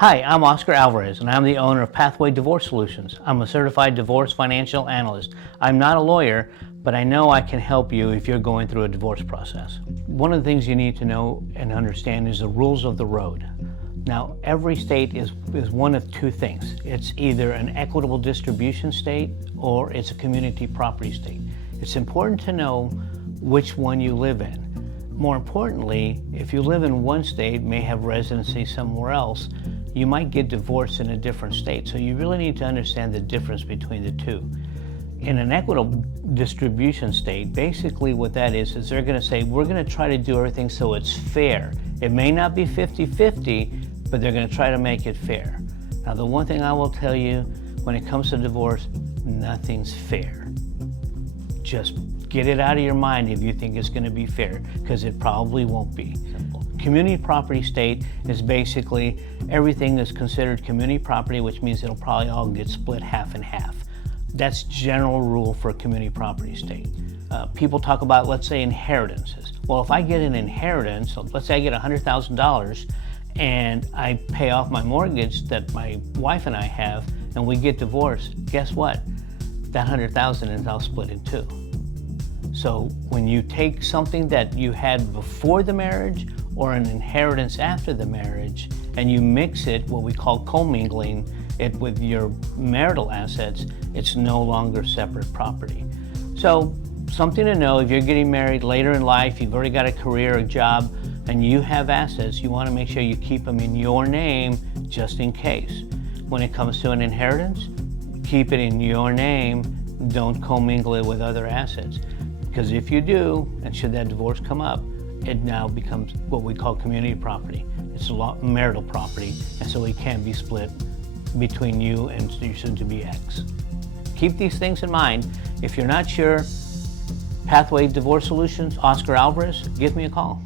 Hi, I'm Oscar Alvarez, and I'm the owner of Pathway Divorce Solutions. I'm a certified divorce financial analyst. I'm not a lawyer, but I know I can help you if you're going through a divorce process. One of the things you need to know and understand is the rules of the road. Now, every state is one of two things. It's either an equitable distribution state or it's a community property state. It's important to know which one you live in. More importantly, if you live in one state, may have residency somewhere else, you might get divorced in a different state. So you really need to understand the difference between the two. In an equitable distribution state, basically what that is they're going to say, we're going to try to do everything so it's fair. It may not be 50-50, but they're going to try to make it fair. Now, the one thing I will tell you, when it comes to divorce, nothing's fair. Just get it out of your mind if you think it's going to be fair, because it probably won't be. Community property state is basically everything that's considered community property, which means it'll probably all get split half and half. That's general rule for a community property state. People talk about, let's say, inheritances. Well, if I get an inheritance, so let's say I get $100,000 and I pay off my mortgage that my wife and I have, and we get divorced, guess what? That $100,000 is now split in two. So when you take something that you had before the marriage or an inheritance after the marriage, and you mix it, what we call commingling it with your marital assets, it's no longer separate property. So something to know, if you're getting married later in life, you've already got a career, a job, and you have assets, you want to make sure you keep them in your name just in case. When it comes to an inheritance, keep it in your name, don't commingle it with other assets. Because if you do, and should that divorce come up, it now becomes what we call community property. It's marital property, and so it can be split between you and your soon-to-be ex. Keep these things in mind. If you're not sure, Pathway Divorce Solutions, Oscar Alvarez, give me a call.